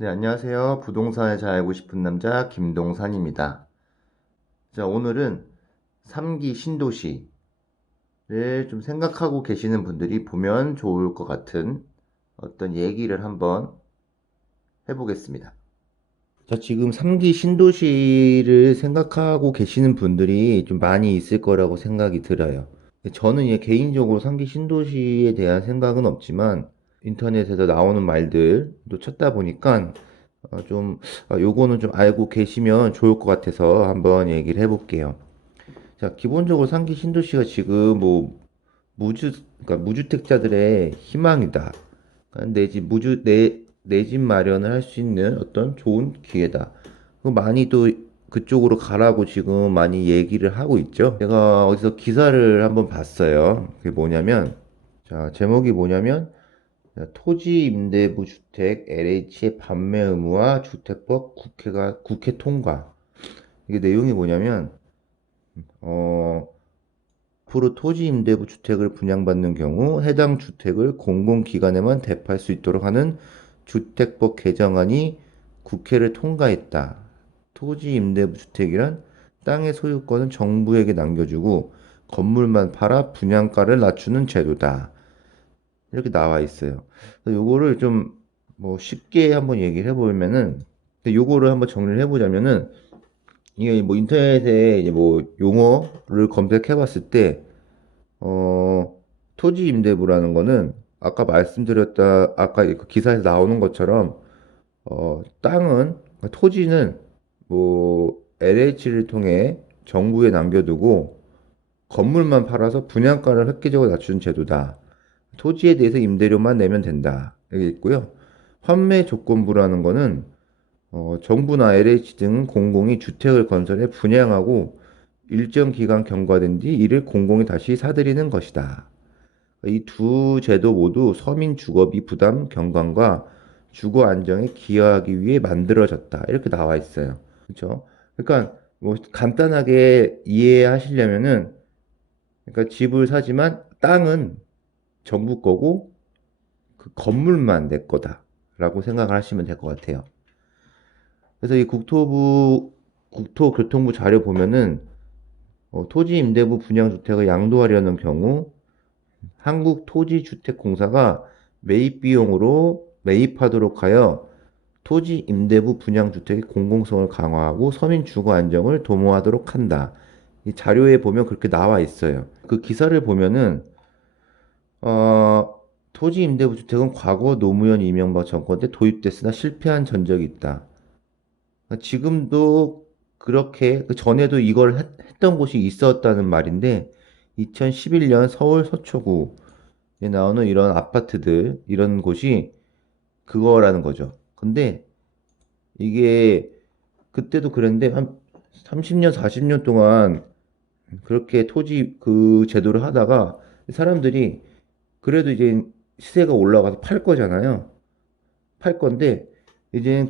네, 안녕하세요. 부동산을 잘 알고 싶은 남자 김동산입니다. 자, 오늘은 3기 신도시를 좀 생각하고 계시는 분들이 보면 좋을 것 같은 어떤 얘기를 한번 해보겠습니다. 자, 지금 3기 신도시를 생각하고 계시는 분들이 좀 많이 있을 거라고 생각이 들어요. 저는 개인적으로 3기 신도시에 대한 생각은 없지만 인터넷에서 나오는 말들도 찾다 보니까 요거는 좀 알고 계시면 좋을 것 같아서 한번 얘기를 해볼게요. 자, 기본적으로 3기 신도시가 지금 그러니까 무주택자들의 희망이다. 그러니까 내 집 마련을 할 수 있는 어떤 좋은 기회다. 많이 또 그쪽으로 가라고 지금 많이 얘기를 하고 있죠. 제가 어디서 기사를 한번 봤어요. 그게 뭐냐면, 자, 제목이 뭐냐면, 토지 임대부 주택 LH의 판매 의무화 주택법 국회 통과. 이게 내용이 뭐냐면, 어, 앞으로 토지 임대부 주택을 분양받는 경우 해당 주택을 공공기관에만 대표할 수 있도록 하는 주택법 개정안이 국회를 통과했다. 토지 임대부 주택이란 땅의 소유권은 정부에게 남겨주고 건물만 팔아 분양가를 낮추는 제도다. 이렇게 나와 있어요. 요거를 좀 쉽게 한번 얘기를 해보면은 요거를 한번 정리를 해보자면은 이게 인터넷에 이제 용어를 검색해 봤을 때 토지 임대부라는 거는 아까 그 기사에서 나오는 것처럼 토지는 LH를 통해 정부에 남겨두고 건물만 팔아서 분양가를 획기적으로 낮추는 제도다. 토지에 대해서 임대료만 내면 된다. 여기 있고요. 환매 조건부라는 거는 정부나 LH 등 공공이 주택을 건설해 분양하고 일정 기간 경과된 뒤 이를 공공이 다시 사들이는 것이다. 이 두 제도 모두 서민 주거비 부담 경감과 주거 안정에 기여하기 위해 만들어졌다. 이렇게 나와 있어요. 그렇죠? 그러니까 간단하게 이해하시려면은 그러니까 집을 사지만 땅은 정부 거고 그 건물만 내 거다라고 생각을 하시면 될 것 같아요. 그래서 이 국토교통부 자료 보면은 토지 임대부 분양주택을 양도하려는 경우 한국토지주택공사가 매입 비용으로 매입하도록 하여 토지 임대부 분양주택의 공공성을 강화하고 서민 주거 안정을 도모하도록 한다. 이 자료에 보면 그렇게 나와 있어요. 그 기사를 보면은 어, 토지 임대부 주택은 과거 노무현 이명박 정권 때 도입됐으나 실패한 전적이 있다. 지금도 그렇게 그 전에도 이걸 했던 곳이 있었다는 말인데 2011년 서울 서초구에 나오는 이런 아파트들 이런 곳이 그거라는 거죠. 근데 이게 그때도 그랬는데 한 30년, 40년 동안 그렇게 토지 그 제도를 하다가 사람들이 그래도 이제 시세가 올라가서 팔 거잖아요. 팔 건데 이제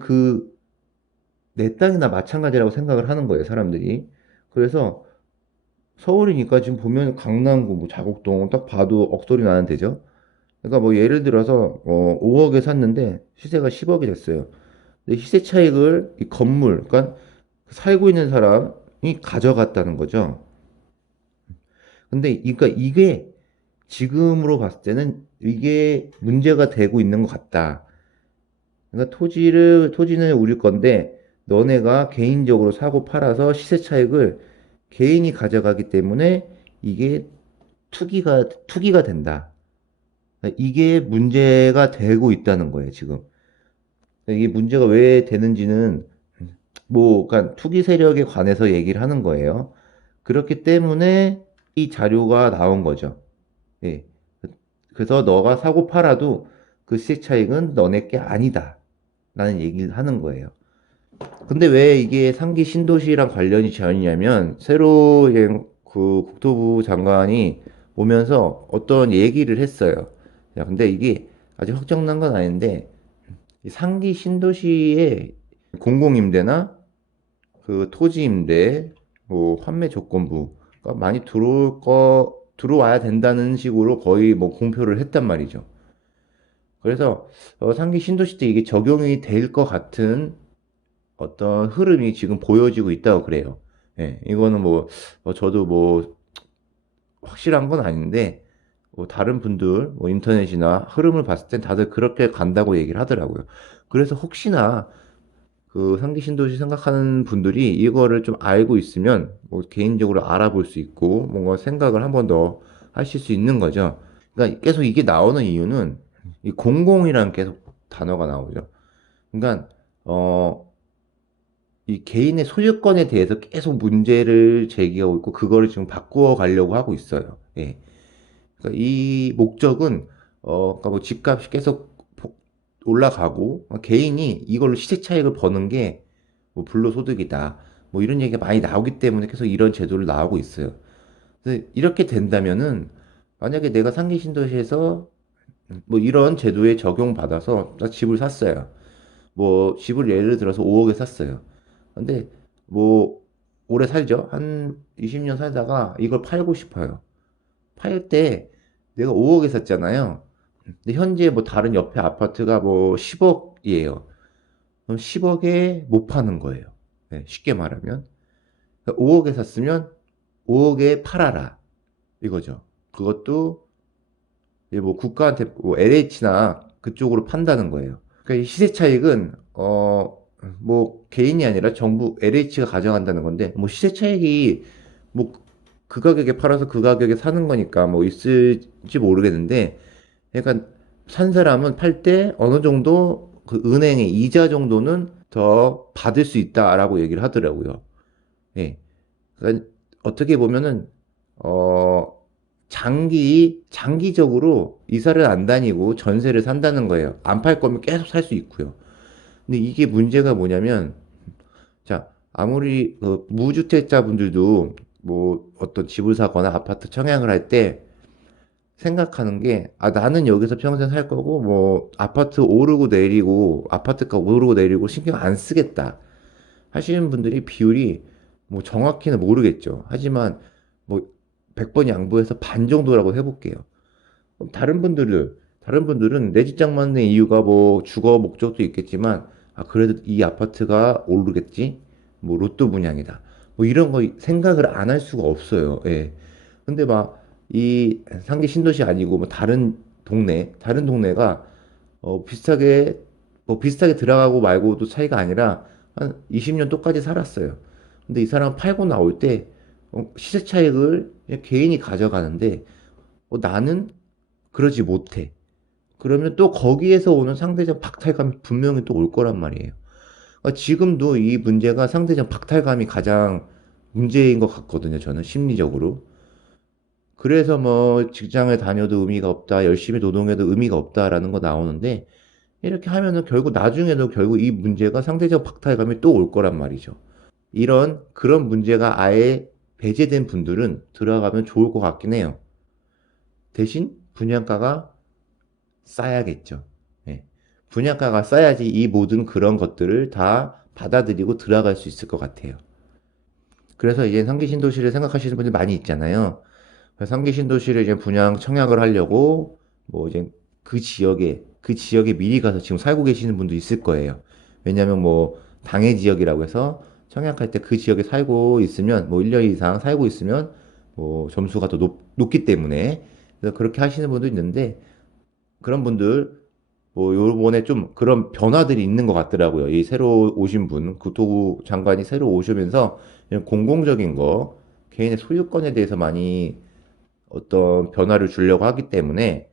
내 땅이나 마찬가지라고 생각을 하는 거예요, 사람들이. 그래서 서울이니까 지금 보면 강남구, 자곡동 딱 봐도 억소리 나는 데죠. 그러니까 예를 들어서 5억에 샀는데 시세가 10억이 됐어요. 근데 시세 차익을 이 건물, 그러니까 살고 있는 사람이 가져갔다는 거죠. 근데 그러니까 이게 지금으로 봤을 때는 이게 문제가 되고 있는 것 같다. 그러니까 토지는 우리 건데 너네가 개인적으로 사고 팔아서 시세 차익을 개인이 가져가기 때문에 이게 투기가 된다. 이게 문제가 되고 있다는 거예요, 지금. 이게 문제가 왜 되는지는 그러니까 투기 세력에 관해서 얘기를 하는 거예요. 그렇기 때문에 이 자료가 나온 거죠. 예. 그래서 너가 사고 팔아도 그 시세 차익은 너네 게 아니다. 라는 얘기를 하는 거예요. 근데 왜 이게 상기 신도시랑 관련이 되었냐면 새로 이제 그 국토부 장관이 오면서 어떤 얘기를 했어요. 야, 근데 이게 아직 확정난 건 아닌데 이 상기 신도시에 공공임대나 그 토지임대, 환매 조건부가 많이 들어와야 된다는 식으로 거의 공표를 했단 말이죠. 그래서 상기 신도시 때 이게 적용이 될 것 같은 어떤 흐름이 지금 보여지고 있다고 그래요. 예, 이거는 저도 확실한 건 아닌데, 다른 분들, 인터넷이나 흐름을 봤을 땐 다들 그렇게 간다고 얘기를 하더라고요. 그래서 혹시나 그 상기 신도시 생각하는 분들이 이거를 좀 알고 있으면 개인적으로 알아볼 수 있고 뭔가 생각을 한 번 더 하실 수 있는 거죠. 그러니까 계속 이게 나오는 이유는 이 공공이라는 계속 단어가 나오죠. 그러니까 어, 이 개인의 소유권에 대해서 계속 문제를 제기하고 있고 그거를 지금 바꾸어 가려고 하고 있어요. 예. 그러니까 이 목적은 그러니까 집값이 계속 올라가고 개인이 이걸로 시세 차익을 버는 게 불로소득이다. 이런 얘기가 많이 나오기 때문에 계속 이런 제도를 나오고 있어요. 그래서 이렇게 된다면은 만약에 내가 상기 신도시에서 이런 제도에 적용받아서 나 집을 샀어요. 집을 예를 들어서 5억에 샀어요. 근데 뭐 오래 살죠. 한 20년 살다가 이걸 팔고 싶어요. 팔 때 내가 5억에 샀잖아요. 근데 현재 다른 옆에 아파트가 10억이에요. 그럼 10억에 못 파는 거예요. 네, 쉽게 말하면. 5억에 샀으면 5억에 팔아라. 이거죠. 그것도 이제 국가한테 LH나 그쪽으로 판다는 거예요. 그러니까 이 시세 차익은 개인이 아니라 정부 LH가 가져간다는 건데 시세 차익이 뭐 그 가격에 팔아서 그 가격에 사는 거니까 있을지 모르겠는데 그러니까 산 사람은 팔 때 어느 정도 그 은행의 이자 정도는 더 받을 수 있다라고 얘기를 하더라고요. 예. 그러니까 어떻게 보면은 어 장기적으로 이사를 안 다니고 전세를 산다는 거예요. 안 팔 거면 계속 살 수 있고요. 근데 이게 문제가 뭐냐면, 자, 아무리 무주택자분들도 어떤 집을 사거나 아파트 청약을 할 때 생각하는 게, 나는 여기서 평생 살 거고, 아파트 오르고 내리고, 아파트가 오르고 내리고 신경 안 쓰겠다 하시는 분들이 비율이 정확히는 모르겠죠. 하지만 뭐 100번 양보해서 반 정도라고 해볼게요. 그럼 다른 분들은 내 집 장만의 이유가 주거 목적도 있겠지만, 그래도 이 아파트가 오르겠지? 로또 분양이다. 이런 거 생각을 안 할 수가 없어요. 예. 근데 이 상계 신도시 아니고 다른 동네가, 비슷하게 들어가고 말고도 차이가 아니라 한 20년 똑같이 살았어요. 근데 이 사람 팔고 나올 때, 시세 차익을 그냥 개인이 가져가는데, 나는 그러지 못해. 그러면 또 거기에서 오는 상대적 박탈감이 분명히 또 올 거란 말이에요. 지금도 이 문제가 상대적 박탈감이 가장 문제인 것 같거든요. 저는 심리적으로. 그래서 직장을 다녀도 의미가 없다, 열심히 노동해도 의미가 없다라는 거 나오는데 이렇게 하면은 결국 나중에도 결국 이 문제가 상대적 박탈감이 또 올 거란 말이죠. 그런 문제가 아예 배제된 분들은 들어가면 좋을 것 같긴 해요. 대신 분양가가 싸야겠죠. 예. 분양가가 싸야지 이 모든 그런 것들을 다 받아들이고 들어갈 수 있을 것 같아요. 그래서 이제 상기 신도시를 생각하시는 분들 많이 있잖아요. 그래서 상기 신도시를 이제 분양 청약을 하려고 이제 그 지역에 미리 가서 지금 살고 계시는 분도 있을 거예요. 왜냐하면 당해 지역이라고 해서 청약할 때 그 지역에 살고 있으면 1년 이상 살고 있으면 점수가 더 높기 때문에 그래서 그렇게 하시는 분도 있는데 그런 분들 요번에 좀 그런 변화들이 있는 것 같더라고요. 이 새로 오신 분, 국토부 장관이 새로 오시면서 이런 공공적인 거, 개인의 소유권에 대해서 많이 어떤 변화를 주려고 하기 때문에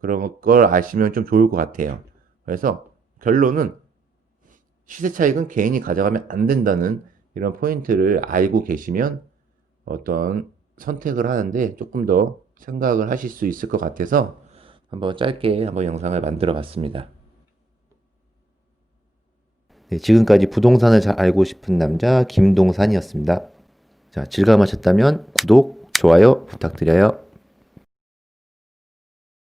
그런 걸 아시면 좀 좋을 것 같아요. 그래서 결론은 시세 차익은 개인이 가져가면 안 된다는 이런 포인트를 알고 계시면 어떤 선택을 하는데 조금 더 생각을 하실 수 있을 것 같아서 한번 짧게 한번 영상을 만들어 봤습니다. 네, 지금까지 부동산을 잘 알고 싶은 남자 김동산이었습니다. 자, 즐거움하셨다면 구독, 좋아요 부탁드려요.